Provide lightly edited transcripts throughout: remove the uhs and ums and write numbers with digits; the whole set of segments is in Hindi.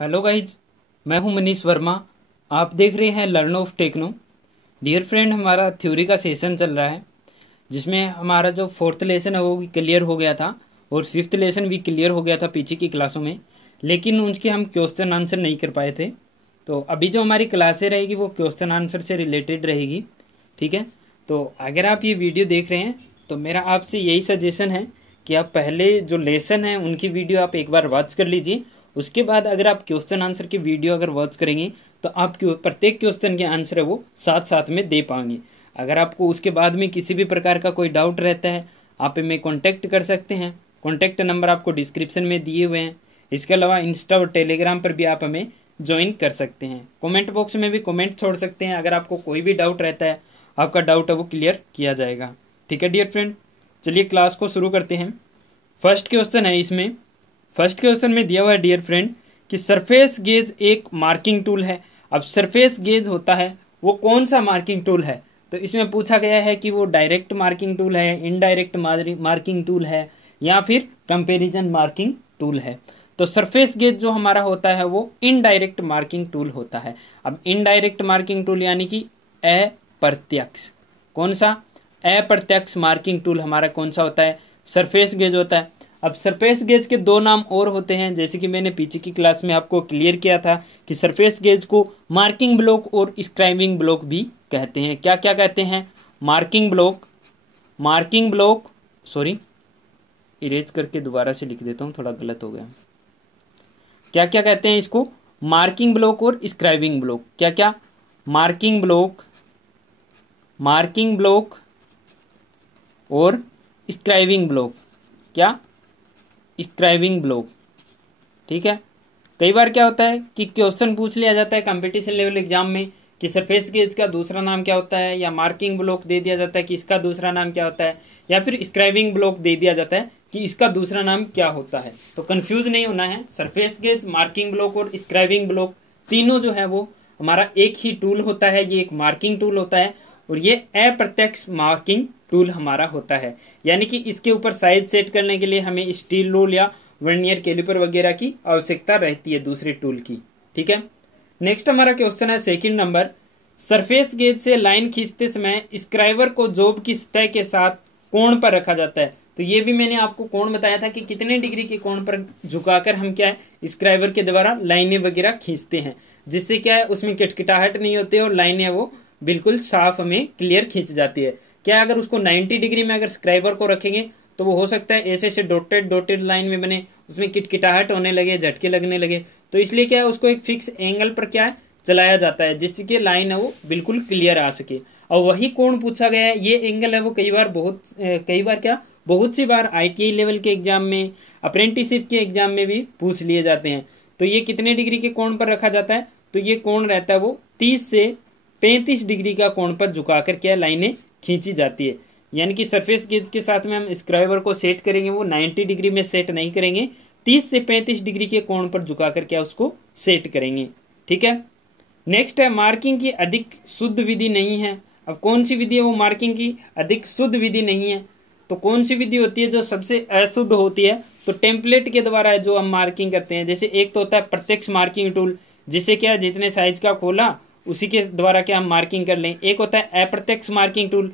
हेलो गाइज, मैं हूं मनीष वर्मा। आप देख रहे हैं learn of techno. Dear friend, हमारा थ्योरी का सेशन चल रहा है जिसमें हमारा जो 4th लेसन है वो भी क्लियर हो गया था और 5th लेसन भी क्लियर हो गया था पीछे की क्लासों में, लेकिन उनके हम क्वेश्चन आंसर नहीं कर पाए थे। तो अभी जो हमारी क्लासें रहेगी वो क्वेश्चन आंसर से रिलेटेड रहेगी। ठीक है, तो अगर आप ये वीडियो देख रहे हैं तो मेरा आपसे यही सजेशन है कि आप पहले जो लेसन है उनकी वीडियो आप एक बार वॉच कर लीजिए। उसके बाद अगर आप क्वेश्चन आंसर की वीडियो अगर वॉच करेंगे तो आप प्रत्येक क्वेश्चन के आंसर है वो साथ साथ में दे पाएंगे। अगर आपको उसके बाद में किसी भी प्रकार का कोई डाउट रहता है आप हमें कॉन्टैक्ट कर सकते हैं। कॉन्टैक्ट नंबर आपको डिस्क्रिप्शन में दिए हुए हैं। इसके अलावा इंस्टा और टेलीग्राम पर भी आप हमें ज्वाइन कर सकते हैं। कमेंट बॉक्स में भी कमेंट छोड़ सकते हैं। अगर आपको कोई भी डाउट रहता है आपका डाउट है वो क्लियर किया जाएगा। ठीक है डियर फ्रेंड, चलिए क्लास को शुरू करते हैं। फर्स्ट क्वेश्चन है, इसमें फर्स्ट क्वेश्चन में दिया हुआ है डियर फ्रेंड कि सरफेस गेज एक मार्किंग टूल है। अब सरफेस गेज होता है वो कौन सा मार्किंग टूल है, तो इसमें पूछा गया है कि वो डायरेक्ट मार्किंग टूल है, इनडायरेक्ट मार्किंग टूल है या फिर कंपैरिजन मार्किंग टूल है। तो सरफेस गेज जो हमारा होता है वो इनडायरेक्ट मार्किंग टूल होता है। अब इनडायरेक्ट मार्किंग टूल यानी कि अप्रत्यक्ष, कौन सा अप्रत्यक्ष मार्किंग टूल हमारा कौन सा होता है, सरफेस गेज होता है। अब सरफेस गेज के दो नाम और होते हैं, जैसे कि मैंने पीछे की क्लास में आपको क्लियर किया था कि सरफेस गेज को मार्किंग ब्लॉक और स्क्राइबिंग ब्लॉक भी कहते हैं। क्या क्या कहते हैं, मार्किंग ब्लॉक सॉरी इरेज करके दोबारा से लिख देता हूं, थोड़ा गलत हो गया। क्या क्या कहते हैं इसको, मार्किंग ब्लॉक और स्क्राइबिंग ब्लॉक। क्या क्या, मार्किंग ब्लॉक और स्क्राइबिंग ब्लॉक। क्या, स्क्राइबिंग ब्लॉक। ठीक है, कई बार क्या होता है कि क्वेश्चन पूछ लिया जाता है कंपटीशन लेवल एग्जाम में कि सरफेस गेज का दूसरा नाम क्या होता है, या मार्किंग ब्लॉक दे दिया जाता है कि इसका दूसरा नाम क्या होता है, या फिर स्क्राइबिंग ब्लॉक दे दिया जाता है कि इसका दूसरा नाम क्या होता है। तो कंफ्यूज नहीं होना है। सरफेस गेज, मार्किंग ब्लॉक और स्क्राइबिंग ब्लॉक तीनों जो है वो हमारा एक ही टूल होता है। ये एक मार्किंग टूल होता है और ये अप्रत्यक्ष मार्किंग टूल हमारा होता है। यानी कि इसके ऊपर साइज सेट करने के लिए हमें स्टील रूल या वर्नियर कैलिपर वगैरह की आवश्यकता रहती है दूसरे टूल की। ठीक है, नेक्स्ट हमारा क्वेश्चन है सेकंड नंबर, सरफेस गेज से लाइन खींचते समय स्क्राइबर को जॉब की सतह के साथ कोण पर रखा जाता है। तो ये भी मैंने आपको कोण बताया था कि कितने डिग्री के कोण पर झुकाकर हम क्या है स्क्राइबर के द्वारा लाइनें वगैरह खींचते हैं, जिससे क्या है उसमें किटकिटाहट नहीं होती है और लाइनें वो बिल्कुल साफ हमें क्लियर खींच जाती है। क्या अगर उसको 90 डिग्री में अगर स्क्राइबर को रखेंगे तो वो हो सकता है ऐसे ऐसे डॉटेड लाइन में बने, उसमें किटकिटाहट होने लगे, झटके लगने लगे। तो इसलिए क्या है उसको एक फिक्स एंगल पर क्या है चलाया जाता है, जिससे कि लाइन है वो बिल्कुल क्लियर आ सके। और वही कोण पूछा गया है, ये एंगल है वो कई बार बहुत सी बार ITI लेवल के एग्जाम में, अप्रेंटिसशिप के एग्जाम में भी पूछ लिए जाते हैं। तो ये कितने डिग्री के कोण पर रखा जाता है, तो ये कोण रहता है वो 30 से 35 डिग्री का कोण पर झुकाकर क्या लाइनें खींची जाती है। यानी कि सरफेस गेज के साथ में हम स्क्राइबर को सेट करेंगे वो 90 डिग्री में सेट नहीं करेंगे, 30 से 35 डिग्री के कोण पर झुकाकर क्या उसको सेट करेंगे। ठीक है, नेक्स्ट है मार्किंग की अधिक शुद्ध विधि नहीं है। अब कौन सी विधि है वो मार्किंग की अधिक शुद्ध विधि नहीं है, तो कौन सी विधि होती है जो सबसे अशुद्ध होती है, तो टेम्पलेट के द्वारा जो हम मार्किंग करते हैं। जैसे एक तो होता है प्रत्यक्ष मार्किंग टूल, जिससे क्या जितने साइज का खोला उसी के द्वारा क्या हम मार्किंग कर लें। एक होता है अप्रत्यक्ष मार्किंग टूल,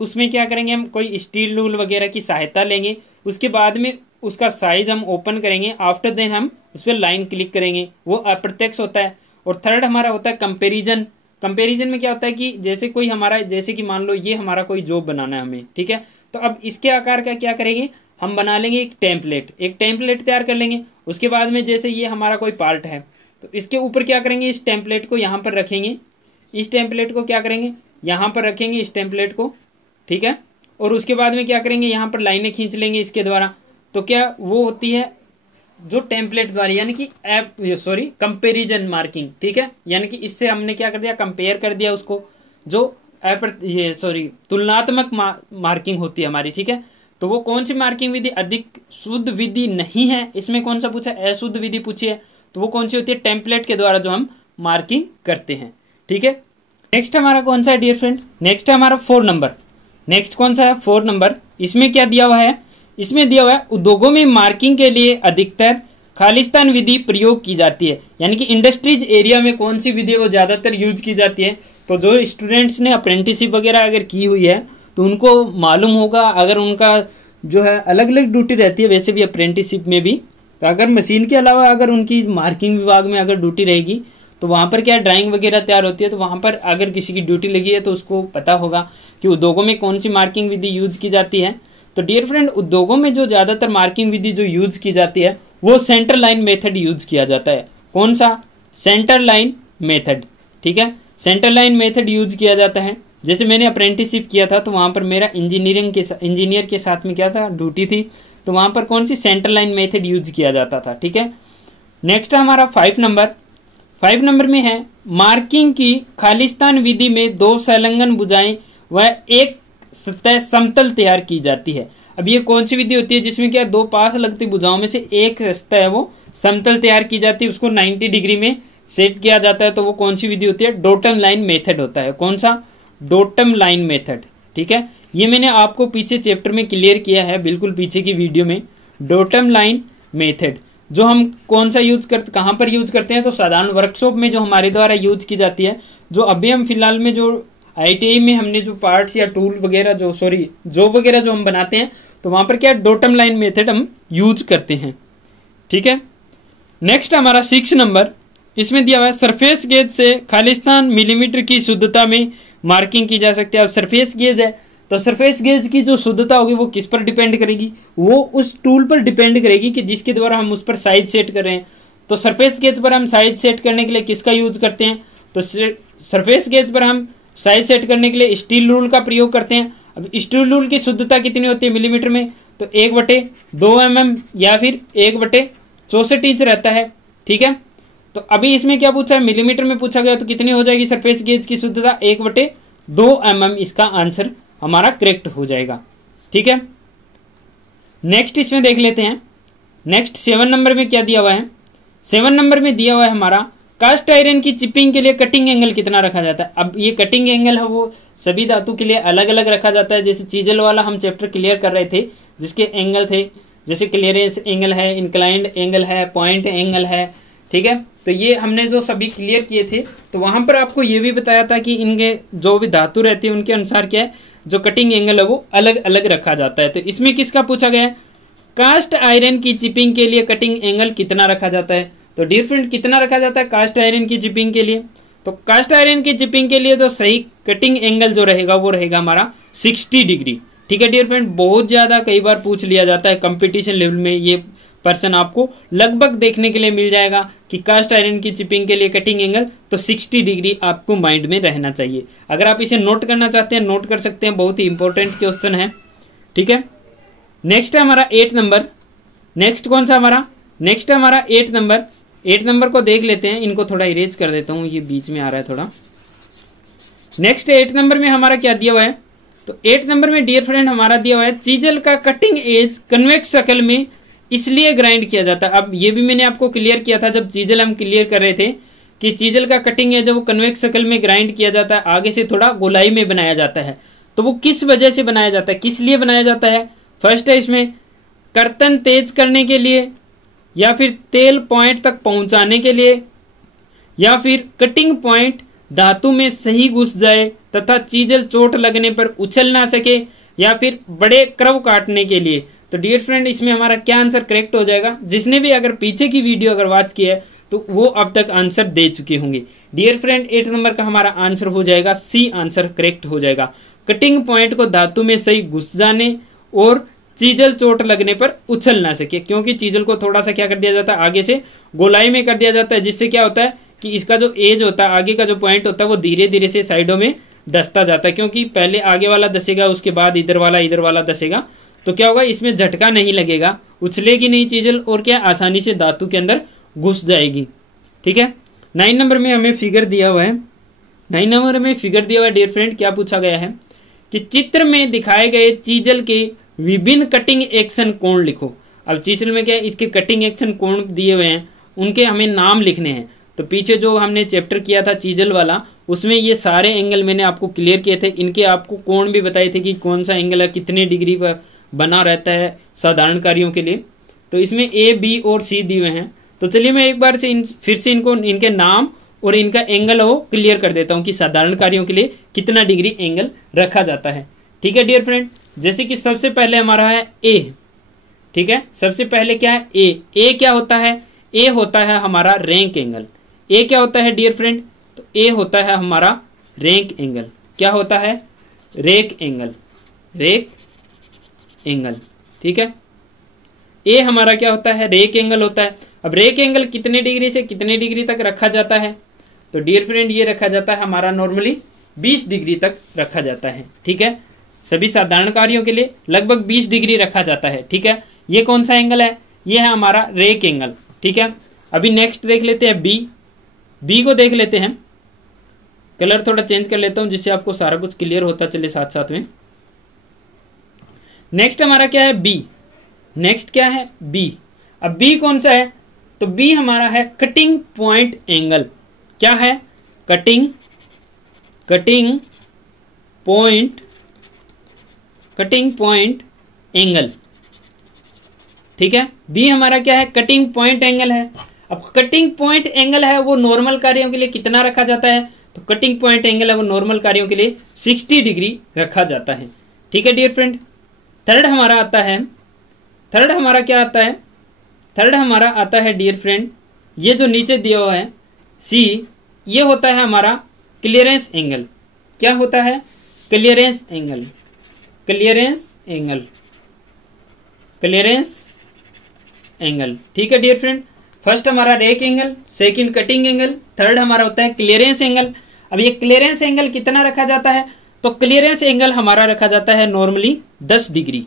उसमें क्या करेंगे हम कोई स्टील रूल वगैरह की सहायता लेंगे, उसके बाद में उसका साइज हम ओपन करेंगे, आफ्टर देन हम उस पर लाइन क्लिक करेंगे, वो अप्रत्यक्ष होता है। और थर्ड हमारा होता है कंपेरिजन। कंपेरिजन में क्या होता है कि जैसे कोई हमारा, जैसे कि मान लो ये हमारा कोई जॉब बनाना है हमें, ठीक है, तो अब इसके आकार का क्या करेंगे हम बना लेंगे एक टेम्पलेट तैयार कर लेंगे। उसके बाद में जैसे ये हमारा कोई पार्ट है तो इसके ऊपर क्या करेंगे इस टेम्पलेट को यहाँ पर रखेंगे, इस टेम्पलेट को क्या करेंगे यहाँ पर रखेंगे इस टेम्पलेट को। ठीक है, और उसके बाद में क्या करेंगे यहाँ पर लाइनें खींच लेंगे इसके द्वारा। तो क्या वो होती है जो टेम्पलेट द्वारा, यानी कि कंपेरिजन मार्किंग। ठीक है, यानी कि इससे हमने क्या कर दिया, कंपेयर कर दिया उसको, जो तुलनात्मक मार्किंग होती है हमारी। ठीक है, तो वो कौन सी मार्किंग विधि अधिक शुद्ध विधि नहीं है, इसमें कौन सा पूछा, अशुद्ध विधि पूछी है, तो वो कौन सी होती है, टेम्पलेट के द्वारा जो हम मार्किंग करते हैं। ठीक है, नेक्स्ट हमारा कौन सा है डियर फ्रेंड, नेक्स्ट है हमारा 4 नंबर। नेक्स्ट कौन सा है 4 नंबर, इसमें क्या दिया हुआ है, इसमें दिया हुआ है उद्योगों में मार्किंग के लिए अधिकतर खालिस्तान विधि प्रयोग की जाती है, यानी कि इंडस्ट्रीज एरिया में कौन सी विधि वो ज़्यादातर यूज की जाती है। तो जो स्टूडेंट्स ने अप्रेंटिसशिप वगैरह अगर की हुई है तो उनको मालूम होगा। अगर उनका जो है अलग अलग ड्यूटी रहती है वैसे भी अप्रेंटिसशिप में भी, तो अगर मशीन के अलावा अगर उनकी मार्किंग विभाग में अगर ड्यूटी रहेगी तो वहाँ पर क्या ड्राइंग वगैरह तैयार होती है, तो वहाँ पर अगर किसी की ड्यूटी लगी है तो उसको पता होगा कि उद्योगों में कौन सी मार्किंग विधि यूज की जाती है। तो डियर फ्रेंड, उद्योगों में जो ज़्यादातर मार्किंग विधि जो यूज की जाती है वो सेंटर लाइन मेथड यूज किया जाता है। कौन सा? Centre line method. ठीक है, सेंटर लाइन मेथड यूज किया जाता है। जैसे मैंने अप्रेंटिसशिप किया था तो वहाँ पर मेरा इंजीनियर के साथ में क्या था, ड्यूटी थी, तो वहाँ पर कौन सी सेंटर लाइन मेथड यूज किया जाता था। ठीक है, नेक्स्ट हमारा 5 नंबर में है मार्किंग की खालिस्तान विधि में 2 संलग्न भुजाएं व एक सतह समतल तैयार की जाती है। अब ये कौन सी विधि होती है जिसमें क्या 2 पास लगती भुजाओं में से एक सतह है वो समतल तैयार की जाती है, उसको 90 डिग्री में सेट किया जाता है, तो वो कौन सी विधि होती है? डोटम लाइन मेथड होता है। कौन सा? डोटम लाइन मेथड। ठीक है, ये मैंने आपको पीछे चैप्टर में क्लियर किया है, बिल्कुल पीछे की वीडियो में। डोटम लाइन मेथड जो हम कौन सा यूज करते, कहाँ पर यूज करते हैं, तो साधारण वर्कशॉप में जो हमारे द्वारा यूज की जाती है। जो अभी हम फिलहाल में जो ITI में हमने जो पार्ट्स या टूल वगैरह जॉब वगैरह जो हम बनाते हैं तो वहां पर क्या डोटम लाइन मेथड हम यूज करते हैं। ठीक है, नेक्स्ट हमारा 6 नंबर, इसमें दिया हुआ है सरफेस गेज से खालिस्तान मिलीमीटर की शुद्धता में मार्किंग की जा सकती है। अब सरफेस गेज है तो सरफेस गेज की जो शुद्धता होगी वो किस पर डिपेंड करेगी? वो उस टूल पर डिपेंड करेगी कि जिसके द्वारा हम उस पर साइज सेट कर रहे हैं। तो सरफेस गेज पर हम साइज सेट करने के लिए किसका यूज करते हैं? तो सरफेस गेज पर हम साइज सेट करने के लिए स्टील रूल का प्रयोग करते हैं। अब स्टील रूल की शुद्धता कितनी होती है मिलीमीटर में? तो 1/2 mm या फिर 1/64 इंच रहता है। ठीक है, तो अभी इसमें क्या पूछा है? मिलीमीटर में पूछा गया, तो कितनी हो जाएगी सरफेस गेज की शुद्धता? 1/2 mm इसका आंसर हमारा करेक्ट हो जाएगा। ठीक है, नेक्स्ट इसमें देख लेते हैं। नेक्स्ट 7 नंबर में क्या दिया हुआ है? 7 नंबर में दिया हुआ है हमारा कास्ट आयरन की चिपिंग के लिए कटिंग एंगल कितना रखा जाता है। अब ये कटिंग एंगल है वो सभी धातु के लिए अलग अलग रखा जाता है। जैसे चीजल वाला हम चैप्टर क्लियर कर रहे थे जिसके एंगल थे, जैसे क्लियरेंस एंगल है, इंक्लाइंड एंगल है, पॉइंट एंगल है। ठीक है, तो ये हमने जो सभी क्लियर किए थे, तो वहां पर आपको ये भी बताया था कि इनके जो भी धातु रहती है उनके अनुसार क्या है, जो कटिंग एंगल है वो अलग अलग रखा जाता है। तो इसमें किसका पूछा गया है? कास्ट आयरन की चिपिंग के लिए कटिंग एंगल कितना रखा जाता है? तो डियर फ्रेंड, कितना रखा जाता है कास्ट आयरन की चिपिंग के लिए? तो कास्ट आयरन की चिपिंग के लिए तो सही कटिंग एंगल जो रहेगा वो रहेगा हमारा 60 डिग्री। ठीक है डियर फ्रेंड, बहुत ज्यादा कई बार पूछ लिया जाता है कंपटीशन लेवल में, ये पर्सन आपको लगभग देखने के लिए मिल जाएगा कि कास्ट आयरन की चिपिंग के लिए कटिंग एंगल तो 60 डिग्री आपको माइंड में रहना चाहिए। अगर आप इसे नोट करना चाहते हैं नोट कर सकते हैं, बहुत ही इंपॉर्टेंट क्वेश्चन है। ठीक है, नेक्स्ट है हमारा 8 नंबर। नेक्स्ट कौन सा हमारा? नेक्स्ट है हमारा 8 नंबर। 8 नंबर को देख लेते हैं, इनको थोड़ा इरेज कर देता हूं, ये बीच में आ रहा है थोड़ा। नेक्स्ट 8 नंबर में हमारा क्या दिया हुआ है? तो 8 नंबर में डियर फ्रेंड हमारा दिया हुआ है चीजल का कटिंग एज कन्वेक्स शकल में इसलिए ग्राइंड किया जाता है। अब ये भी मैंने आपको क्लियर किया था जब चीजल हम क्लियर कर रहे थे कि चीजल का कटिंग एज वो कन्वेक्स शकल में ग्राइंड किया जाता है, आगे से थोड़ा गोलाई में बनाया जाता है। तो वो किस वजह से बनाया जाता है, किस लिए बनाया जाता है? फर्स्ट है इसमें कर्तन तेज करने के लिए, या फिर तेल पॉइंट तक पहुंचाने के लिए, या फिर कटिंग पॉइंट धातु में सही घुस जाए तथा चीजल चोट लगने पर उछल ना सके, या फिर बड़े क्रव काटने के लिए। तो डियर फ्रेंड, इसमें हमारा क्या आंसर करेक्ट हो जाएगा? जिसने भी अगर पीछे की वीडियो अगर वॉच की है तो वो अब तक आंसर दे चुके होंगे। डियर फ्रेंड, 8 नंबर का हमारा आंसर हो जाएगा सी, आंसर करेक्ट हो जाएगा। कटिंग पॉइंट को धातु में सही घुस जाने और चीजल चोट लगने पर उछल ना सके, क्योंकि चीजल को थोड़ा सा क्या कर दिया जाता है, आगे से गोलाई में कर दिया जाता है, जिससे क्या होता है कि इसका जो एज होता है, आगे का जो पॉइंट होता है वो धीरे धीरे से साइडों में धसता जाता है, क्योंकि पहले आगे वाला धसेगा उसके बाद इधर वाला धसेगा, तो क्या होगा इसमें झटका नहीं लगेगा, उछलेगी नहीं चीजल और क्या आसानी से धातु के अंदर घुस जाएगी। ठीक है, 9 नंबर में हमें फिगर दिया हुआ है। 9 नंबर में फिगर दिया हुआ है डियर फ्रेंड, क्या पूछा गया है कि चित्र में दिखाए गए चीजल के विभिन्न कटिंग एक्शन कोण लिखो। अब चीजल में क्या है, इसके कटिंग एक्शन कोण दिए हुए हैं, उनके हमें नाम लिखने हैं। तो पीछे जो हमने चैप्टर किया था चीजल वाला, उसमें ये सारे एंगल मैंने आपको क्लियर किए थे, इनके आपको कोण भी बताए थे कि कौन सा एंगल है, कितने डिग्री पर बना रहता है साधारण कार्यों के लिए। तो इसमें ए, बी और सी दिए हुए हैं। तो चलिए मैं एक बार से फिर से इनको इनके नाम और इनका एंगल वो क्लियर कर देता हूं कि साधारण कार्यों के लिए कितना डिग्री एंगल रखा जाता है। ठीक है डियर फ्रेंड, जैसे कि सबसे पहले हमारा है ए। ठीक है, सबसे पहले क्या है ए। ए क्या होता है? ए होता है हमारा रैंक एंगल। ए क्या होता है डियर फ्रेंड? तो ए होता है हमारा रैंक एंगल। क्या होता है? Rank angle, rank angle. ठीक है, ए हमारा क्या होता है? रैंक एंगल होता है। अब रैंक एंगल कितने डिग्री से कितने डिग्री तक रखा जाता है? तो डियर फ्रेंड ये रखा जाता है हमारा नॉर्मली 20 डिग्री तक रखा जाता है। ठीक है, सभी साधारण कार्यों के लिए लगभग 20 डिग्री रखा जाता है। ठीक है, ये कौन सा एंगल है? ये है हमारा रैंक एंगल। ठीक है, अभी नेक्स्ट देख लेते हैं बी। बी को देख लेते हैं, कलर थोड़ा चेंज कर लेता हूं जिससे आपको सारा कुछ क्लियर होता चले साथ साथ में। नेक्स्ट हमारा क्या है? बी। नेक्स्ट क्या है? बी। अब बी कौन सा है? तो बी हमारा है कटिंग पॉइंट एंगल। क्या है? Cutting point angle. ठीक है, बी हमारा क्या है? कटिंग पॉइंट एंगल है। अब कटिंग पॉइंट एंगल है वो नॉर्मल कार्यों के लिए कितना रखा जाता है? तो कटिंग पॉइंट एंगल है वो नॉर्मल कार्यों के लिए 60 डिग्री रखा जाता है। ठीक है डियर फ्रेंड, थर्ड हमारा आता है, थर्ड हमारा क्या आता है? थर्ड हमारा आता है डियर फ्रेंड, ये जो नीचे दिया हुआ है सी, ये होता है हमारा क्लियरेंस एंगल। क्या होता है? Clearance angle, clearance angle, clearance angle. ठीक है डियर फ्रेंड, फर्स्ट हमारा rank angle, second cutting angle, third हमारा होता है क्लियरेंस एंगल। अब ये क्लियरेंस एंगल कितना रखा जाता है? तो क्लियरेंस एंगल हमारा रखा जाता है नॉर्मली 10 डिग्री।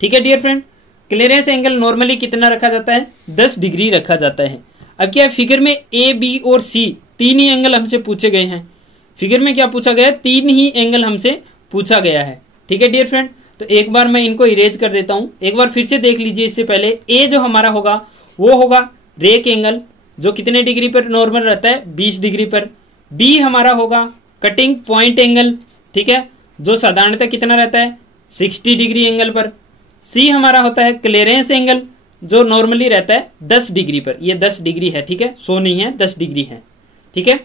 ठीक है dear friend, clearance angle normally कितना रखा जाता है? 10 डिग्री रखा जाता है। अब क्या है, फिगर में ए, बी और सी तीन ही एंगल हमसे पूछे गए हैं। फिगर में क्या पूछा गया है? तीन ही एंगल हमसे पूछा गया है। ठीक है डियर फ्रेंड, तो एक बार मैं इनको इरेज कर देता हूं, एक बार फिर से देख लीजिए। इससे पहले ए जो हमारा होगा वो होगा रैंक एंगल, जो कितने डिग्री पर नॉर्मल रहता है? 20 डिग्री पर। बी हमारा होगा कटिंग पॉइंट एंगल। ठीक है, जो साधारणतः कितना रहता है? 60 डिग्री एंगल पर। सी हमारा होता है क्लियरेंस एंगल, जो नॉर्मली रहता है 10 डिग्री पर। ये 10 डिग्री है। ठीक है, 100 नहीं है, 10 डिग्री है। ठीक है,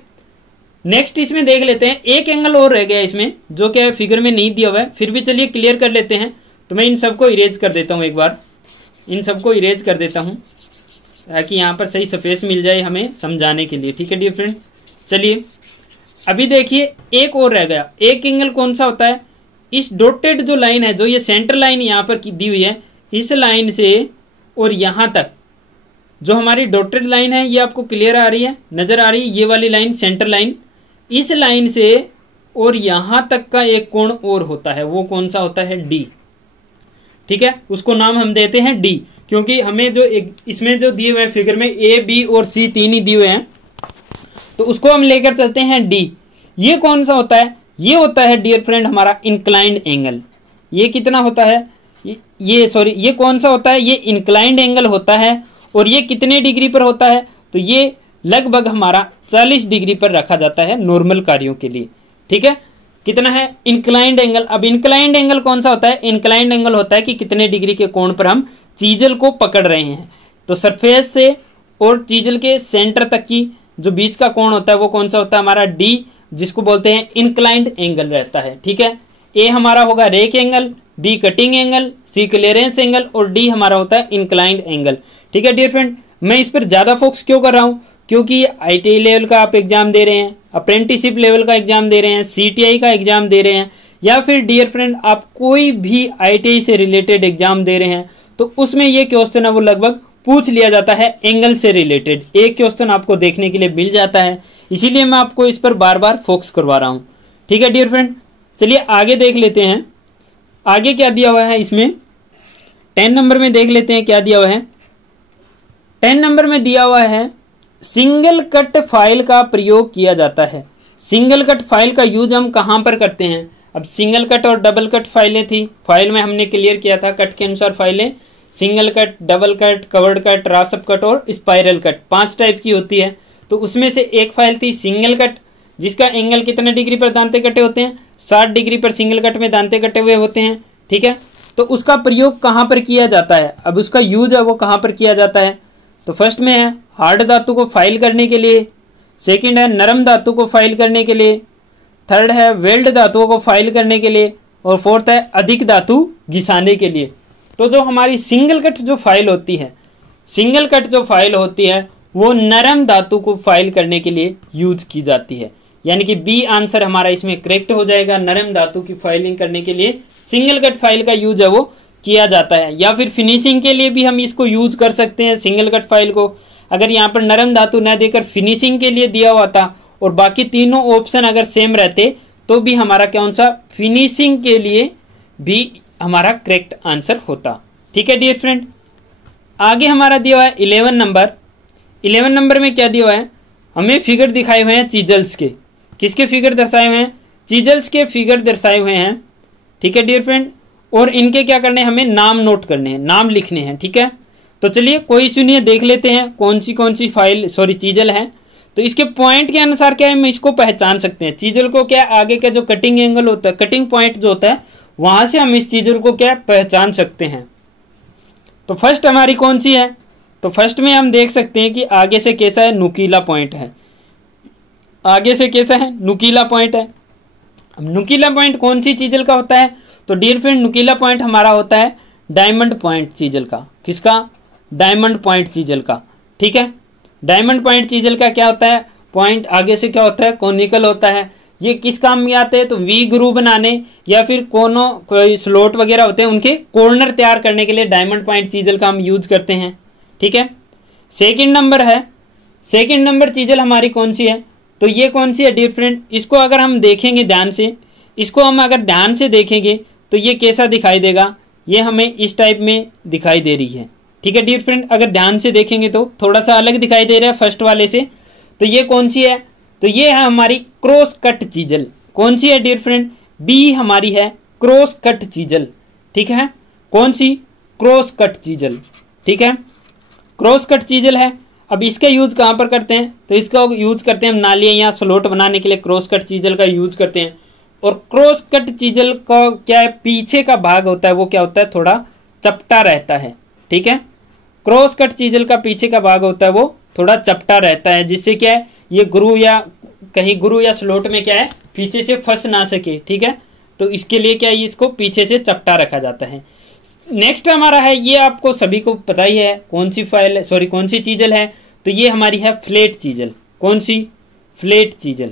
नेक्स्ट इसमें देख लेते हैं, एक एंगल और रह गया इसमें जो क्या है फिगर में नहीं दिया हुआ है, फिर भी चलिए क्लियर कर लेते हैं। तो मैं इन सबको इरेज कर देता हूं, एक बार इन सबको इरेज कर देता हूं ताकि यहां पर सही सरफेस मिल जाए हमें समझाने के लिए। ठीक है डियर फ्रेंड, चलिए अभी देखिए एक और रह गया। एक एंगल कौन सा होता है? इस डॉटेड जो लाइन है, जो ये सेंटर लाइन यहां पर दी हुई है, इस लाइन से और यहां तक जो हमारी डॉटेड लाइन है, ये आपको क्लियर आ रही है, नजर आ रही है? ये वाली लाइन सेंटर लाइन, इस लाइन से और यहां तक का एक कोण और होता है, वो कौन सा होता है? डी। ठीक है, उसको नाम हम देते हैं डी, क्योंकि हमें जो इसमें जो दिए हुए फिगर में ए, बी और सी तीन ही दिए हुए हैं, तो उसको हम लेकर चलते हैं डी। ये कौन सा होता है? ये होता है डियर फ्रेंड हमारा इंक्लाइंड एंगल। ये कितना होता है? ये कौन सा होता है? ये इंक्लाइंड एंगल होता है। और ये कितने डिग्री पर होता है? तो ये लगभग हमारा 40 डिग्री पर रखा जाता है नॉर्मल कार्यों के लिए। ठीक है, कितना है? Inclined angle. अब इंक्लाइंड एंगल कौन सा होता है? इंक्लाइंड एंगल होता है कि कितने डिग्री के कोण पर हम चीजल को पकड़ रहे हैं। तो सरफेस से और चीजल के सेंटर तक की जो बीच का कोण होता है वो कौन सा होता है? हमारा डी, जिसको बोलते हैं इंक्लाइंड एंगल रहता है। ठीक है, ए हमारा होगा rake angle, B cutting angle, C clearance angle और डी हमारा होता है इंक्लाइंड एंगल। ठीक है डियर फ्रेंड, मैं इस पर ज्यादा फोकस क्यों कर रहा हूं? क्योंकि आईटीआई लेवल का आप एग्जाम दे रहे हैं, अप्रेंटिसशिप लेवल का एग्जाम दे रहे हैं, सीटीआई का एग्जाम दे रहे हैं, या फिर डियर फ्रेंड आप कोई भी आईटीआई से रिलेटेड एग्जाम दे रहे हैं, तो उसमें ये क्वेश्चन है वो लगभग पूछ लिया जाता है एंगल से रिलेटेड। एक क्वेश्चन आपको देखने के लिए मिल जाता है, इसीलिए मैं आपको इस पर बार बार फोकस करवा रहा हूं। ठीक है डियर फ्रेंड, चलिए आगे देख लेते हैं। आगे क्या दिया हुआ है इसमें? 10 नंबर में देख लेते हैं क्या दिया हुआ है। 10 नंबर में दिया हुआ है सिंगल कट फाइल का प्रयोग किया जाता है। सिंगल कट फाइल का यूज हम कहां पर करते हैं? अब सिंगल कट और डबल कट फाइलें थी, फाइल में हमने क्लियर किया था कट के अनुसार फाइलें single cut, double cut, covered cut, rasp cut और स्पाइरल कट, 5 टाइप की होती है। तो उसमें से एक फाइल थी सिंगल कट, जिसका एंगल कितने डिग्री पर दांते कटे होते हैं? 60 डिग्री पर सिंगल कट में दांते कटे हुए होते हैं। ठीक है, तो उसका प्रयोग कहाँ पर किया जाता है, अब उसका यूज है वो कहाँ पर किया जाता है। तो फर्स्ट में है हार्ड धातु को फाइल करने के लिए, सेकंड है नरम धातु को फाइल करने के लिए, थर्ड है वेल्ड धातुओं को फाइल करने के लिए, और फोर्थ है अधिक धातु घिसाने के लिए। तो जो हमारी सिंगल कट जो फाइल होती है, सिंगल कट जो फाइल होती है वो नरम धातु को फाइल करने के लिए यूज की जाती है, यानी कि बी आंसर हमारा इसमें करेक्ट हो जाएगा। नरम धातु की फाइलिंग करने के लिए सिंगल कट फाइल का यूज है वो किया जाता है, या फिर फिनिशिंग के लिए भी हम इसको यूज कर सकते हैं सिंगल कट फाइल को। अगर यहाँ पर नरम धातु न देकर फिनिशिंग के लिए दिया हुआ था और बाकी तीनों ऑप्शन अगर सेम रहते तो भी हमारा कौन सा फिनिशिंग के लिए भी हमारा करेक्ट आंसर होता। ठीक है डियर फ्रेंड, आगे हमारा दिया हुआ है 11 नंबर। 11 नंबर में क्या दिया हुआ है, हमें फिगर दिखाए हुए हैं चीजल्स के। किसके फिगर दर्शाए हुए हैं, चीजल्स के फिगर दर्शाए हुए हैं। ठीक है डियर फ्रेंड, और इनके क्या करने हैं, हमें नाम नोट करने हैं, नाम लिखने हैं। ठीक है, तो चलिए कोई सुनिए देख लेते हैं कौन सी फाइल चीजल है। तो इसके पॉइंट के अनुसार क्या है, हम इसको पहचान सकते हैं। चीजल को क्या आगे का जो कटिंग एंगल होता है, कटिंग पॉइंट जो होता है, वहां से हम इस चीजल को क्या पहचान सकते हैं। तो फर्स्ट हमारी कौन सी है, तो फर्स्ट में हम देख सकते हैं कि आगे से कैसा है, नुकीला पॉइंट है। आगे से कैसा है, नुकीला पॉइंट है। अब नुकीला पॉइंट कौन सी चीजल का होता है, तो डियर फ्रेंड नुकीला पॉइंट हमारा होता है डायमंड पॉइंट चीजल का। किसका, डायमंड पॉइंट चीजल का। ठीक है, डायमंड पॉइंट चीजल का क्या होता है, पॉइंट आगे से क्या होता है, कोनिकल होता है। ये किस काम में आते हैं, तो वी ग्रू बनाने या फिर कोई स्लोट वगैरह होते हैं उनके कॉर्नर तैयार करने के लिए डायमंड पॉइंट चीजल का हम यूज करते हैं। ठीक है, सेकंड नंबर है, सेकंड नंबर चीजल हमारी कौन सी है, तो ये कौन सी है डियर फ्रेंड, इसको अगर हम देखेंगे ध्यान से, इसको हम अगर ध्यान से देखेंगे तो ये कैसा दिखाई देगा, ये हमें इस टाइप में दिखाई दे रही है। ठीक है डियर फ्रेंड, अगर ध्यान से देखेंगे तो थोड़ा सा अलग दिखाई दे रहा है फर्स्ट वाले से। तो ये कौन सी है, तो ये है हमारी क्रॉस कट चीजल। कौन सी है डियर फ्रेंड, बी हमारी है क्रॉस कट चीजल। ठीक है, कौन सी, क्रॉस कट चीजल। ठीक है, क्रॉस कट चीजल है। अब इसका यूज कहां पर करते हैं, तो इसका यूज करते हैं हम नालियां या स्लोट बनाने के लिए क्रॉस कट चीजल का यूज करते हैं। और क्रॉस कट चीजल का क्या है, पीछे का भाग होता है वो क्या होता है, थोड़ा चपटा रहता है। ठीक है, क्रॉस कट चीजल का पीछे का भाग होता है वो थोड़ा चपटा रहता है, जिससे क्या है ये ग्रू या स्लोट में क्या है पीछे से फंस ना सके। ठीक है, तो इसके लिए क्या है, इसको पीछे से चपटा रखा जाता है। नेक्स्ट हमारा है, ये आपको सभी को पता ही है कौन सी फाइल, कौन सी चीजल है, तो ये हमारी है फ्लैट चीजल। कौन सी, फ्लैट चीजल,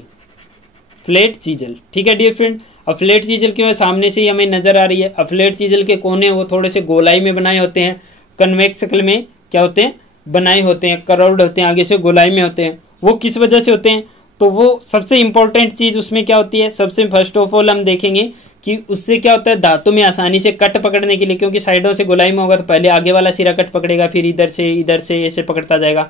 फ्लैट चीजल। ठीक है डियर फ्रेंड, अब फ्लैट चीजल क्यों है, सामने से ही हमें नजर आ रही है। अब फ्लैट चीजल के कोने वो थोड़े से गोलाई में बनाए होते हैं, कन्वेक्स शक्ल में क्या होते हैं, बनाए होते हैं, कर्व्ड होते हैं, आगे से गोलाई में होते हैं। वो किस वजह से होते हैं, तो वो सबसे इंपॉर्टेंट चीज उसमें क्या होती है, सबसे फर्स्ट ऑफ ऑल हम देखेंगे कि उससे क्या होता है, धातु में आसानी से कट पकड़ने के लिए, क्योंकि साइडों से गोलाई में होगा तो पहले आगे वाला सिरा कट पकड़ेगा, फिर इधर से ऐसे पकड़ता जाएगा।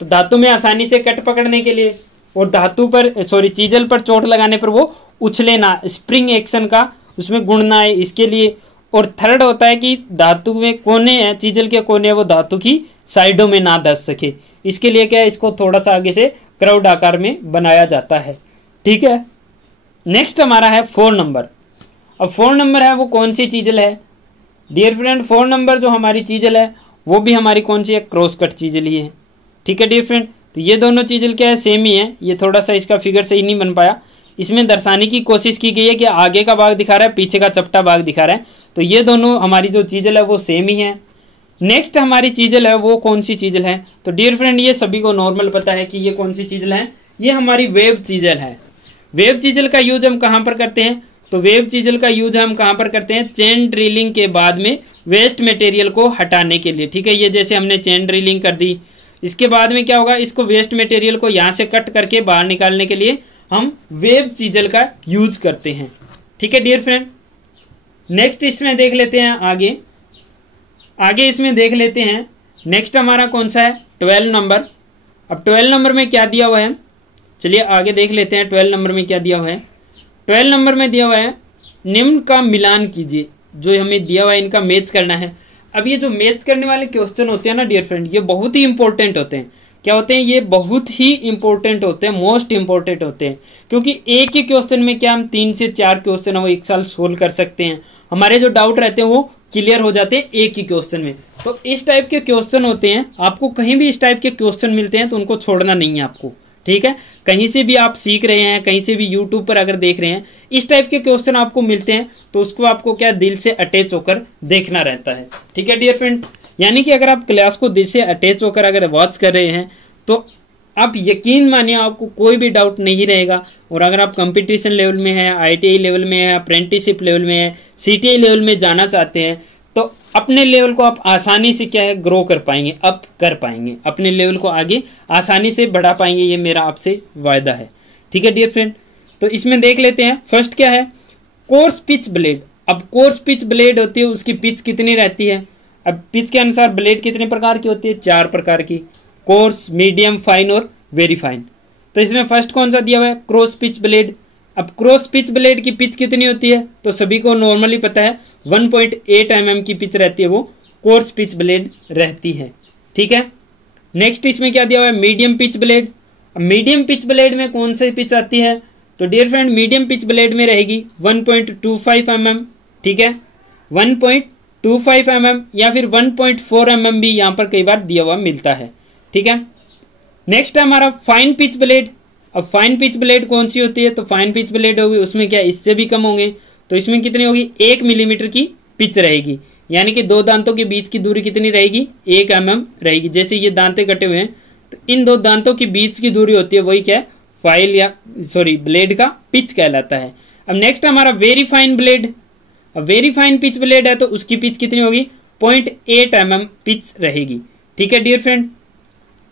तो धातु में आसानी से कट पकड़ने के लिए, और धातु पर चीजल पर चोट लगाने पर वो उछले ना, स्प्रिंग एक्शन का उसमें गुण ना है, इसके लिए। और थर्ड होता है कि धातु में कोने हैं, चीजल के कोने वो धातु की साइडों में ना धस सके, इसके लिए क्या है, इसको थोड़ा सा आगे से क्राउड आकार में बनाया जाता है। ठीक है, नेक्स्ट हमारा है 4 नंबर। अब 4 नंबर है वो कौन सी चीजल है डियर फ्रेंड, 4 नंबर जो हमारी चीजल है वो भी हमारी कौन सी है, क्रॉस कट चीजल ही है। ठीक है डियर फ्रेंड, तो ये दोनों चीजल क्या है, सेम ही है। ये थोड़ा सा इसका फिगर सही नहीं बन पाया, इसमें दर्शाने की कोशिश की गई है कि आगे का भाग दिखा रहा है, पीछे का चपटा भाग दिखा रहा है। तो ये दोनों हमारी जो चीजल है वो सेम ही है। नेक्स्ट हमारी चीजल है वो कौन सी चीजल है, तो डियर फ्रेंड ये सभी को नॉर्मल पता है कि ये कौन सी चीजल है, ये हमारी वेब चीजल है। वेब चीजल का यूज हम कहां पर करते हैं, तो वेब चीजल का यूज हम कहां पर करते हैं, चेन ड्रिलिंग के बाद में वेस्ट मटेरियल को हटाने के लिए। ठीक है, ये जैसे हमने चेन ड्रिलिंग कर दी, इसके बाद में क्या होगा, इसको वेस्ट मटेरियल को यहां से कट करके बाहर निकालने के लिए हम वेब चीजल का यूज करते हैं। ठीक है डियर फ्रेंड, नेक्स्ट इसमें देख लेते हैं आगे इसमें देख लेते हैं। नेक्स्ट हमारा कौन सा है, 12 नंबर। अब 12 नंबर में क्या दिया हुआ है, चलिए आगे देख लेते हैं 12 नंबर में क्या दिया हुआ है। 12 नंबर में दिया हुआ है, निम्न का मिलान कीजिए। जो हमें दिया हुआ है इनका मैच करना है। अब ये जो मैच करने वाले क्वेश्चन होते हैं ना डियर फ्रेंड, ये बहुत ही इंपॉर्टेंट होते हैं, क्या होते हैं, ये बहुत ही इंपॉर्टेंट होते हैं, मोस्ट इंपॉर्टेंट होते हैं, क्योंकि एक ही क्वेश्चन में क्या हम 3 से 4 क्वेश्चन है वो एक साल सोल्व कर सकते हैं। हमारे जो डाउट रहते हैं वो क्लियर हो जाते हैं एक ही क्वेश्चन में। तो इस टाइप के क्वेश्चन होते हैं, आपको कहीं भी इस टाइप के क्वेश्चन मिलते हैं तो उनको छोड़ना नहीं है आपको, ठीक है। कहीं से भी आप सीख रहे हैं, कहीं से भी यूट्यूब पर अगर देख रहे हैं, इस टाइप के क्वेश्चन आपको मिलते हैं तो उसको आपको क्या दिल से अटैच होकर देखना रहता है, ठीक है डियर फ्रेंड। यानी कि अगर आप क्लास को दिल से अटैच होकर अगर वॉच कर रहे हैं तो आप यकीन मानिए आपको कोई भी डाउट नहीं रहेगा। और अगर आप कंपटीशन लेवल में है, ITI लेवल में है, अप्रेंटिसशिप लेवल में है, CTI लेवल में जाना चाहते हैं तो अपने लेवल को आप आसानी से क्या है ग्रो कर पाएंगे, अप कर पाएंगे, अपने लेवल को आगे आसानी से बढ़ा पाएंगे, ये मेरा आपसे वायदा है, ठीक है डियर फ्रेंड। तो इसमें देख लेते हैं फर्स्ट क्या है, कोर्स पिच ब्लेड। अब कोर्स पिच ब्लेड होती है, उसकी पिच कितनी रहती है। अब पिच के अनुसार ब्लेड कितने प्रकार की होती है, 4 प्रकार की, कोर्स, मीडियम, फाइन और वेरी फाइन। तो इसमें फर्स्ट कौन सा दिया हुआ है, क्रॉस पिच ब्लेड। अब क्रॉस पिच ब्लेड की पिच कितनी होती है, तो सभी को नॉर्मली पता है 1.8 mm की पिच रहती है, वो कोर्स पिच ब्लेड रहती है, ठीक है। नेक्स्ट इसमें क्या दिया हुआ है, मीडियम पिच ब्लेड। अब मीडियम पिच ब्लेड में कौन सी पिच आती है, तो dear friend medium pitch blade में रहेगी 1.25 mm, ठीक है, 1.25 mm या फिर 1.4 mm भी यहाँ पर कई बार दिया हुआ मिलता है, ठीक है। नेक्स्ट है हमारा फाइन पिच ब्लेड। अब फाइन पिच ब्लेड कौन सी होती है, तो फाइन पिच ब्लेड होगी, उसमें क्या इससे भी कम होंगे। तो इसमें कितनी होगी, 1 मिलीमीटर की पिच रहेगी, यानी कि 2 दांतों के बीच की दूरी कितनी रहेगी, 1 mm रहेगी। जैसे ये दांते कटे हुए हैं तो इन 2 दांतों के बीच की दूरी होती है, वही क्या है, फाइल या ब्लेड का पिच कहलाता है। अब नेक्स्ट हमारा वेरी फाइन ब्लेड। अब वेरी फाइन पिच ब्लेड है तो उसकी पिच कितनी होगी, 0.8 mm पिच रहेगी, ठीक है डियर फ्रेंड।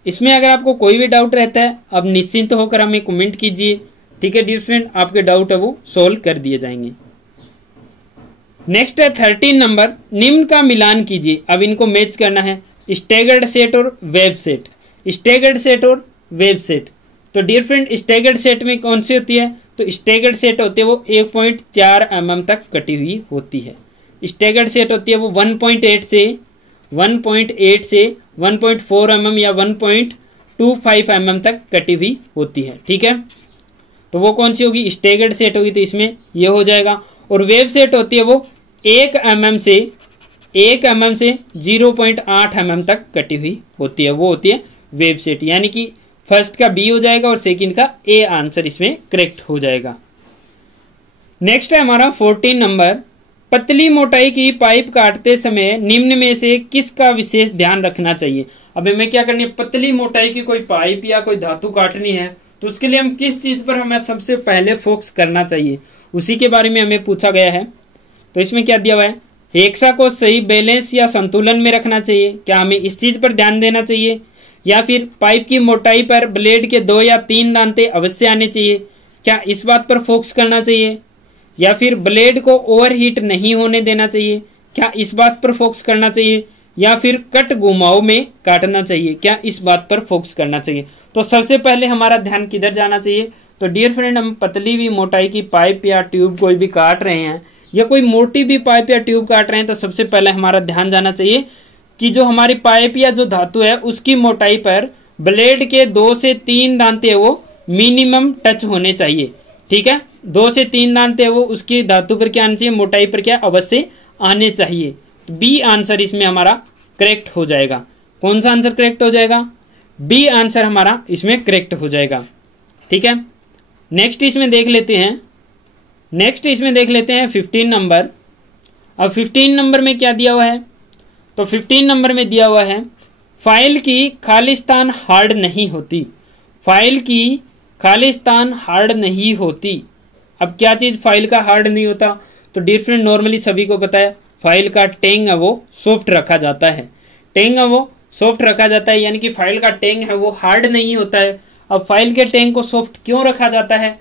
इसमें अगर आपको कोई भी डाउट रहता है अब निश्चिंत होकर हमें कमेंट कीजिए, ठीक है डियर फ्रेंड, आपके डाउट है वो सोल्व कर दिए जाएंगे। नेक्स्ट है 13 नंबर, निम्न का मिलान कीजिए। अब इनको मैच करना है, स्टैगर्ड सेट और वेब सेट, स्टैगर्ड सेट और वेब सेट। तो डियर फ्रेंड स्टैगर्ड सेट में कौन सी होती है, तो स्टैगर्ड सेट होती है वो 1.4 mm तक कटी हुई होती है। स्टैगर्ड सेट होती है वो 1.8 से 1.4 mm या 1.25 mm तक कटी हुई होती है, ठीक है। तो वो कौन सी होगी, स्टैगर्ड सेट होगी, तो इसमें ये हो जाएगा। और वेव सेट होती है वो 1 mm से 0.8 mm तक कटी हुई होती है, वो होती है वेव सेट। यानी कि फर्स्ट का बी हो जाएगा और सेकंड का ए आंसर इसमें करेक्ट हो जाएगा। नेक्स्ट है हमारा 14 नंबर, पतली मोटाई की पाइप काटते समय निम्न में से किसका विशेष ध्यान रखना चाहिए। अब हमें क्या करनी है, पतली मोटाई की कोई पाइप या कोई धातु काटनी है तो उसके लिए हम किस चीज पर हमें सबसे पहले फोकस करना चाहिए, उसी के बारे में हमें पूछा गया है। तो इसमें क्या दिया हुआ है, हेक्सा को सही बैलेंस या संतुलन में रखना चाहिए, क्या हमें इस चीज पर ध्यान देना चाहिए, या फिर पाइप की मोटाई पर ब्लेड के 2 या 3 दांते अवश्य आने चाहिए, क्या इस बात पर फोकस करना चाहिए, या फिर ब्लेड को ओवरहीट नहीं होने देना चाहिए, क्या इस बात पर फोकस करना चाहिए, या फिर कट घुमाव में काटना चाहिए, क्या इस बात पर फोकस करना चाहिए। तो सबसे पहले हमारा ध्यान किधर जाना चाहिए, तो डियर फ्रेंड हम पतली भी मोटाई की पाइप या ट्यूब कोई भी काट रहे हैं या कोई मोटी भी पाइप या ट्यूब काट रहे हैं तो सबसे पहले हमारा ध्यान जाना चाहिए कि जो हमारी पाइप या जो धातु है उसकी मोटाई पर ब्लेड के 2 से 3 दांते वो मिनिमम टच होने चाहिए, ठीक है। 2 से 3 दांते वो उसकी धातु पर क्या आना चाहिए, मोटाई पर क्या अवश्य आने चाहिए। बी आंसर इसमें हमारा करेक्ट हो जाएगा। कौन सा आंसर करेक्ट हो जाएगा, बी आंसर हमारा इसमें करेक्ट हो जाएगा, ठीक है। नेक्स्ट इसमें देख लेते हैं, 15 नंबर। अब 15 नंबर में क्या दिया हुआ है, तो 15 नंबर में दिया हुआ है फाइल की खालिस्तान हार्ड नहीं होती, फाइल की खालिस्तान हार्ड नहीं होती। अब क्या चीज फाइल का हार्ड नहीं होता, तो डियर फ्रेंड नॉर्मली सभी को पता है फाइल का टेंग है वो सॉफ्ट रखा जाता है, टेंग है वो सॉफ्ट रखा जाता है, यानी कि फाइल का टेंग है वो हार्ड नहीं होता है। अब फाइल के टेंग को सॉफ्ट क्यों रखा जाता है,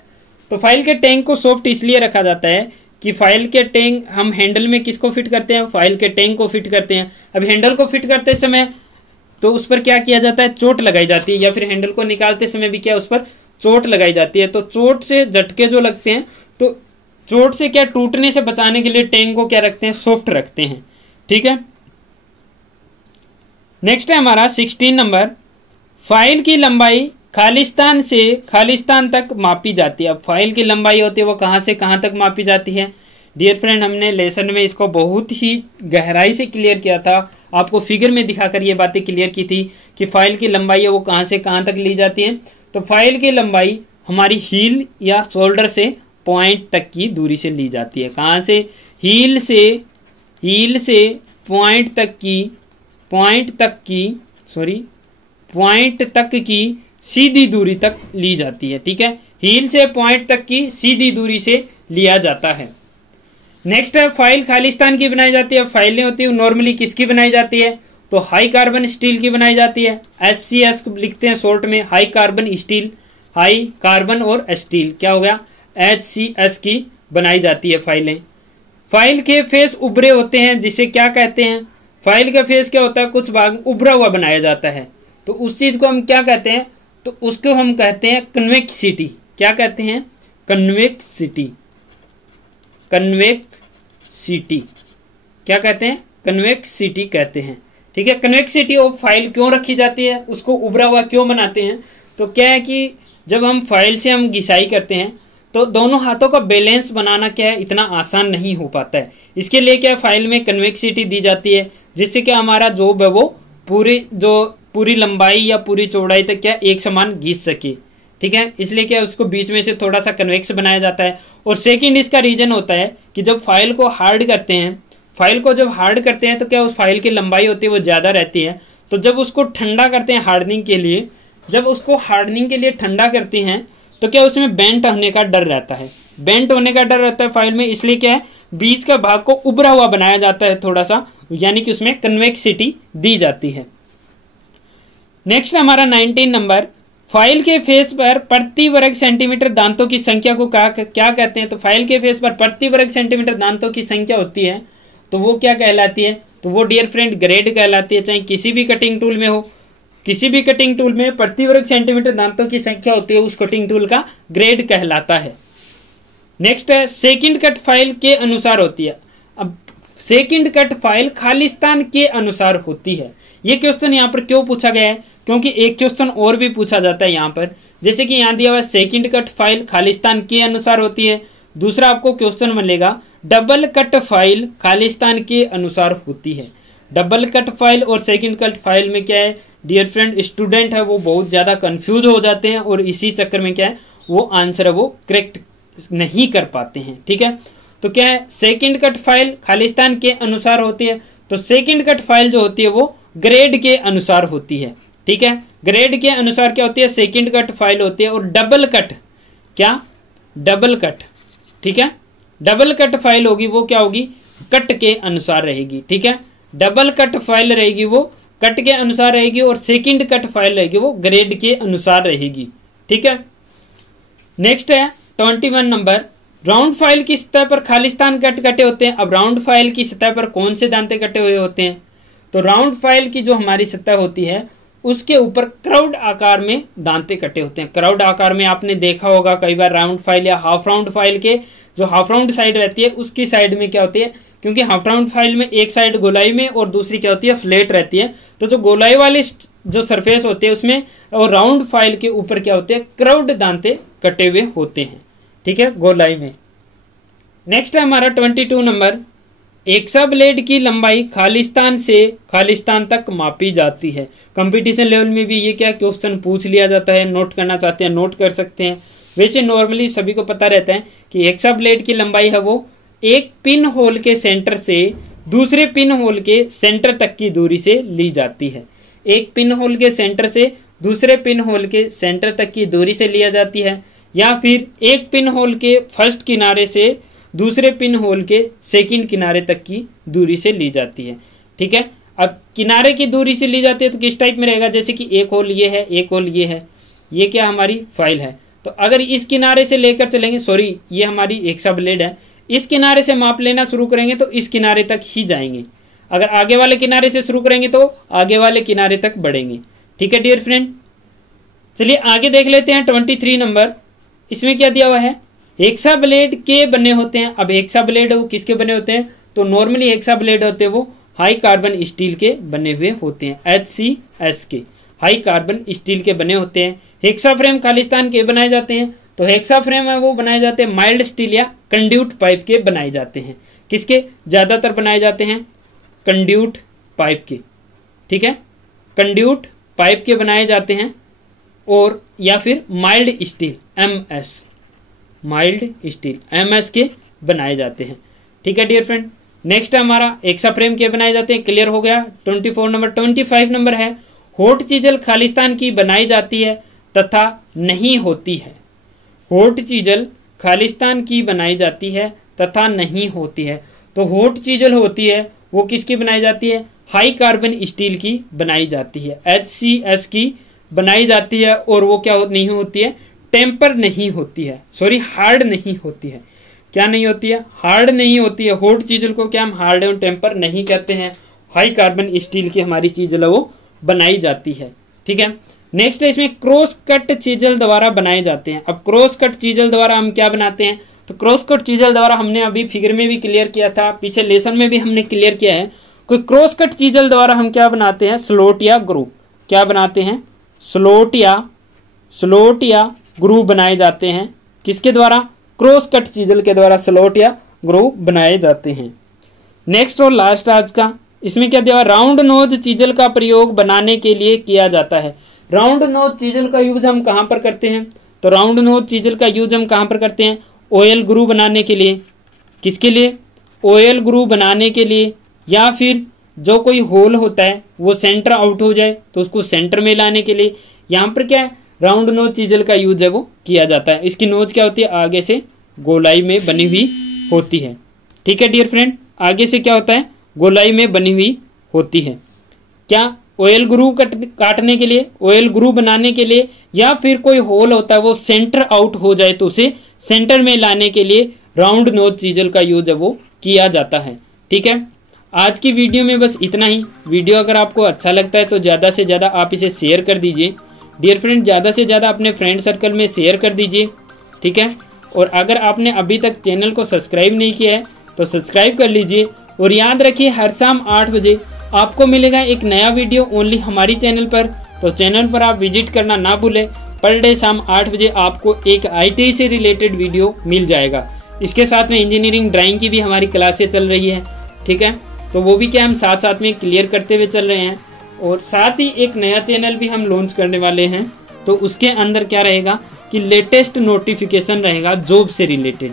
तो फाइल के टेंग को सॉफ्ट इसलिए रखा जाता है कि फाइल के टेंग हम हैंडल में किसको फिट करते हैं, फाइल के टेंग को फिट करते हैं। अब हैंडल को फिट करते समय तो उस पर क्या किया जाता है, चोट लगाई जाती है, या फिर हैंडल को निकालते समय भी क्या उस पर चोट लगाई जाती है। तो चोट से झटके जो लगते हैं तो चोट से क्या टूटने से बचाने के लिए टेंग को क्या रखते हैं, सॉफ्ट रखते हैं, ठीक है। नेक्स्ट है हमारा 16 नंबर, फाइल की लंबाई खालिस्तान से खालिस्तान तक मापी जाती है। अब फाइल की लंबाई होती है वो कहाँ से कहाँ तक मापी जाती है? डियर फ्रेंड, हमने लेसन में इसको बहुत ही गहराई से क्लियर किया था, आपको फिगर में दिखाकर ये बातें क्लियर की थी कि फाइल की लंबाई है वो कहाँ से कहाँ तक ली जाती है। तो फाइल की लंबाई हमारी हील या शोल्डर से पॉइंट तक की दूरी से ली जाती है। कहाँ से? हील से पॉइंट तक की सीधी दूरी तक ली जाती है। ठीक है, हील से पॉइंट तक की सीधी दूरी से लिया जाता है। नेक्स्ट है, फाइल खालिस्तान की बनाई जाती है। फाइलें होती है नॉर्मली किसकी बनाई जाती है? तो हाई कार्बन स्टील की बनाई जाती है। HCS लिखते हैं शॉर्ट में, high carbon steel, high carbon और स्टील क्या हो गया? HCS की बनाई जाती है फाइलें। फाइल के फेस उभरे होते हैं, जिसे क्या कहते हैं? फाइल का फेस क्या होता है? कुछ भाग उभरा हुआ बनाया जाता है, तो उस चीज को हम क्या कहते हैं? तो उसको हम कहते हैं कन्वेक्सिटी। क्या कहते हैं? कन्वेक्सिटी। क्या कहते हैं? कन्वेक्सिटी कहते हैं। ठीक है, कन्वेक्सिटी ऑफ फाइल क्यों रखी जाती है, उसको उभरा हुआ क्यों बनाते हैं? तो क्या है कि जब हम फाइल से हम घिसाई करते हैं तो दोनों हाथों का बैलेंस बनाना क्या है, इतना आसान नहीं हो पाता है। इसके लिए क्या फाइल में कन्वेक्सिटी दी जाती है, जिससे कि हमारा जॉब है वो पूरी लंबाई या पूरी चौड़ाई तक क्या एक समान घिस सके। ठीक है, इसलिए क्या उसको बीच में से थोड़ा सा कन्वेक्स बनाया जाता है। और सेकंड इसका रीजन होता है कि जब फाइल को हार्ड करते हैं तो क्या उस फाइल की लंबाई होती है वो ज्यादा रहती है। तो जब उसको ठंडा करते हैं हार्डनिंग के लिए, ठंडा करते हैं तो क्या उसमें बेंट होने का डर रहता है फाइल में, इसलिए क्या है बीच का भाग को उभरा हुआ बनाया जाता है थोड़ा सा, यानी कि उसमें कन्वेक्सिटी दी जाती है। नेक्स्ट हमारा 19 नंबर, फाइल के फेस पर प्रति वर्ग सेंटीमीटर दांतों की संख्या को क्या कहते हैं? तो फाइल के फेस पर प्रति वर्ग सेंटीमीटर दांतों की संख्या होती है तो वो क्या कहलाती है? तो वो डियर फ्रेंड ग्रेड कहलाती है। चाहे किसी भी कटिंग टूल में हो, किसी भी कटिंग टूल में प्रति वर्ग सेंटीमीटर दांतों की संख्या होती है, उस कटिंग टूल का ग्रेड कहलाता है। नेक्स्ट है, सेकंड कट फाइल के अनुसार होती है। अब सेकंड कट फाइल खालिस्तान के अनुसार होती है। ये क्वेश्चन यहाँ पर क्यों पूछा गया है? क्योंकि एक क्वेश्चन और भी पूछा जाता है यहाँ पर, जैसे कि यहाँ दिया हुआ सेकंड कट फाइल खालिस्तान के अनुसार होती है। दूसरा आपको क्वेश्चन मिलेगा डबल कट फाइल खालिस्तान के अनुसार होती है। डबल कट फाइल और सेकंड कट फाइल में क्या है डियर फ्रेंड, स्टूडेंट है वो बहुत ज्यादा कंफ्यूज हो जाते हैं और इसी चक्कर में क्या है वो आंसर है वो करेक्ट नहीं कर पाते हैं। ठीक है, तो क्या है सेकंड कट फाइल खालिस्तान के अनुसार होती है। तो सेकंड कट फाइल जो होती है वो ग्रेड के अनुसार होती है। ठीक है, ग्रेड के अनुसार क्या होती है? सेकंड कट फाइल होती है। और डबल कट ठीक है, डबल कट फाइल होगी वो क्या होगी? कट के अनुसार रहेगी। ठीक है, डबल कट फाइल रहेगी वो कट के अनुसार रहेगी और सेकंड कट फाइल रहेगी वो ग्रेड के अनुसार रहेगी। ठीक है, नेक्स्ट है 21 नंबर, राउंड फाइल की सतह पर खालिस्तान कट कटे होते हैं। अब राउंड फाइल की सतह पर कौन से दांते कटे हुए होते हैं? तो राउंड फाइल की जो हमारी सतह होती है उसके ऊपर क्राउड आकार में दांते कटे होते हैं। क्राउड आकार में आपने देखा होगा कई बार राउंड फाइल या हाफ राउंड फाइल के जो हाफ राउंड साइड रहती है उसकी साइड में क्या होती है, क्योंकि हाफ राउंड फाइल में एक साइड गोलाई में और दूसरी क्या होती है फ्लैट रहती है, तो जो गोलाई वाली जो सरफेस होते हैं उसमें और राउंड फाइल के ऊपर क्या होते हैं क्राउड दांते कटे हुए होते हैं। ठीक है, गोलाई में। नेक्स्ट है हमारा 22 नंबर, एक्सा ब्लेड की लंबाई खालिस्तान से खालिस्तान तक मापी जाती है। कंपटीशन लेवल में भी ये क्या क्वेश्चन पूछ लिया जाता है, नोट करना चाहते हैं नोट कर सकते हैं। वैसे नॉर्मली सभी को पता रहता है कि एक्सा ब्लेड की लंबाई है वो एक पिन होल के सेंटर से दूसरे पिन होल के सेंटर तक की दूरी से ली जाती है। एक पिन होल के सेंटर से दूसरे पिन होल के सेंटर तक की दूरी से लिया जाती है, या फिर एक पिन होल के फर्स्ट किनारे से दूसरे पिन होल के सेकंड किनारे तक की दूरी से ली जाती है। ठीक है, अब किनारे की दूरी से ली जाती है तो किस टाइप में रहेगा, जैसे कि एक होल ये है, एक होल ये है, ये क्या हमारी फाइल है। तो अगर इस किनारे से लेकर चलेंगे, सॉरी ये हमारी एक्सा ब्लेड है, इस किनारे से माप लेना शुरू करेंगे तो इस किनारे तक ही जाएंगे। अगर आगे वाले किनारे से शुरू करेंगे तो आगे वाले किनारे तक बढ़ेंगे। ठीक है डियर फ्रेंड, चलिए आगे देख लेते हैं 23 नंबर। इसमें क्या दिया हुआ है, हेक्सा ब्लेड के बने होते हैं। अब हेक्सा ब्लेड वो किसके बने होते हैं, तो नॉर्मली हेक्सा ब्लेड होते हैं वो हाई कार्बन स्टील के बने हुए होते हैं, HCS के। हाई कार्बन स्टील के बने होते हैं। हेक्सा फ्रेम खालिस्तान के बनाए जाते हैं, तो हेक्सा फ्रेम है वो बनाए जाते हैं माइल्ड स्टील या कंड्यूट पाइप के बनाए जाते हैं। किसके ज्यादातर बनाए जाते हैं? कंड्यूट पाइप के, ठीक है, कंड्यूट पाइप के बनाए जाते हैं, और या फिर mild steel MS, mild steel MS के बनाए जाते हैं। ठीक है डियर फ्रेंड, नेक्स्ट हमारा हेक्सा फ्रेम के बनाए जाते हैं, क्लियर हो गया। 24 नंबर। 25 नंबर है होट चीजल खालिस्तान की बनाई जाती है तथा नहीं होती है। होट चीजल खालिस्तान की बनाई जाती है तथा नहीं होती है। तो होट चीजल होती है वो किसकी बनाई जाती है? हाई कार्बन स्टील की बनाई जाती है, HCS की बनाई जाती है, और वो क्या नहीं होती है? टेम्पर नहीं होती है, सॉरी हार्ड नहीं होती है। क्या नहीं होती है? हार्ड नहीं होती है। होट चीजल को क्या हम हार्ड एवं टेम्पर नहीं कहते हैं। हाई कार्बन स्टील की हमारी चीजल है वो बनाई जाती है। ठीक है, नेक्स्ट है इसमें क्रॉस कट चीजल द्वारा बनाए जाते हैं। अब क्रॉस कट चीजल द्वारा हम क्या बनाते हैं? तो क्रॉस कट चीजल द्वारा हमने अभी फिगर में भी क्लियर किया था, पीछे लेसन में भी हमने क्लियर किया है। कोई क्रॉस कट चीजल द्वारा हम क्या बनाते हैं? स्लोट या ग्रूव। क्या बनाते हैं? स्लोट या ग्रूव बनाए जाते हैं। किसके द्वारा? क्रॉस कट चीजल के द्वारा स्लोट या ग्रूव बनाए जाते हैं। नेक्स्ट और लास्ट आज का, इसमें क्या दिया? राउंड नोज चीजल का प्रयोग बनाने के लिए किया जाता है। राउंड नोज चीजल का यूज हम कहां पर करते हैं? तो राउंड नोज चीजल का यूज हम कहां पर करते हैं? ऑयल ग्रूव बनाने के लिए। किसके लिए? ऑयल ग्रूव बनाने के लिए, या फिर जो कोई होल होता है वो सेंटर आउट हो जाए तो उसको सेंटर में लाने के लिए। यहां पर क्या है? राउंड नोज चीजल का यूज है वो किया जाता है। इसकी नोज क्या होती है? आगे से गोलाई में बनी हुई होती है। ठीक है डियर फ्रेंड, आगे से क्या होता है? गोलाई में बनी हुई होती है। क्या? ऑयल ग्रूव काटने के लिए, ऑयल ग्रूव बनाने के लिए, या फिर कोई होल होता है वो सेंटर आउट हो जाए तो उसे सेंटर में लाने के लिए राउंड नोज चीजल का यूज है वो किया जाता है। ठीक है, आज की वीडियो में बस इतना ही। वीडियो अगर आपको अच्छा लगता है तो ज़्यादा से ज़्यादा आप इसे शेयर कर दीजिए डियर फ्रेंड, ज़्यादा से ज़्यादा अपने फ्रेंड सर्कल में शेयर कर दीजिए। ठीक है, और अगर आपने अभी तक चैनल को सब्सक्राइब नहीं किया है तो सब्सक्राइब कर लीजिए। और याद रखिए हर शाम 8 बजे आपको मिलेगा एक नया वीडियो ओनली हमारी चैनल पर, तो चैनल पर आप विजिट करना ना भूलें। पर डे शाम 8 बजे आपको एक IT से रिलेटेड वीडियो मिल जाएगा। इसके साथ में इंजीनियरिंग ड्राइंग की भी हमारी क्लासें चल रही है। ठीक है, तो वो भी क्या हम साथ साथ में क्लियर करते हुए चल रहे हैं। और साथ ही एक नया चैनल भी हम लॉन्च करने वाले हैं, तो उसके अंदर क्या रहेगा कि लेटेस्ट नोटिफिकेशन रहेगा जॉब से रिलेटेड।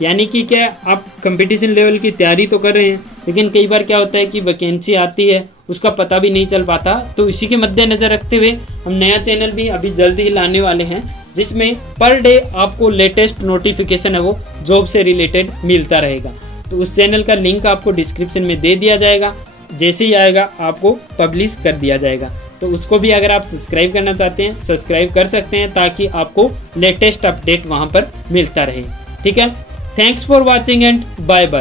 यानी कि क्या आप कंपटीशन लेवल की तैयारी तो कर रहे हैं, लेकिन कई बार क्या होता है कि वैकेंसी आती है उसका पता भी नहीं चल पाता। तो इसी के मद्देनजर रखते हुए हम नया चैनल भी अभी जल्द ही लाने वाले हैं, जिसमें पर डे आपको लेटेस्ट नोटिफिकेशन है वो जॉब से रिलेटेड मिलता रहेगा। तो उस चैनल का लिंक आपको डिस्क्रिप्शन में दे दिया जाएगा, जैसे ही आएगा आपको पब्लिश कर दिया जाएगा। तो उसको भी अगर आप सब्सक्राइब करना चाहते हैं सब्सक्राइब कर सकते हैं, ताकि आपको लेटेस्ट अपडेट वहां पर मिलता रहे। ठीक है, thanks for watching and bye bye.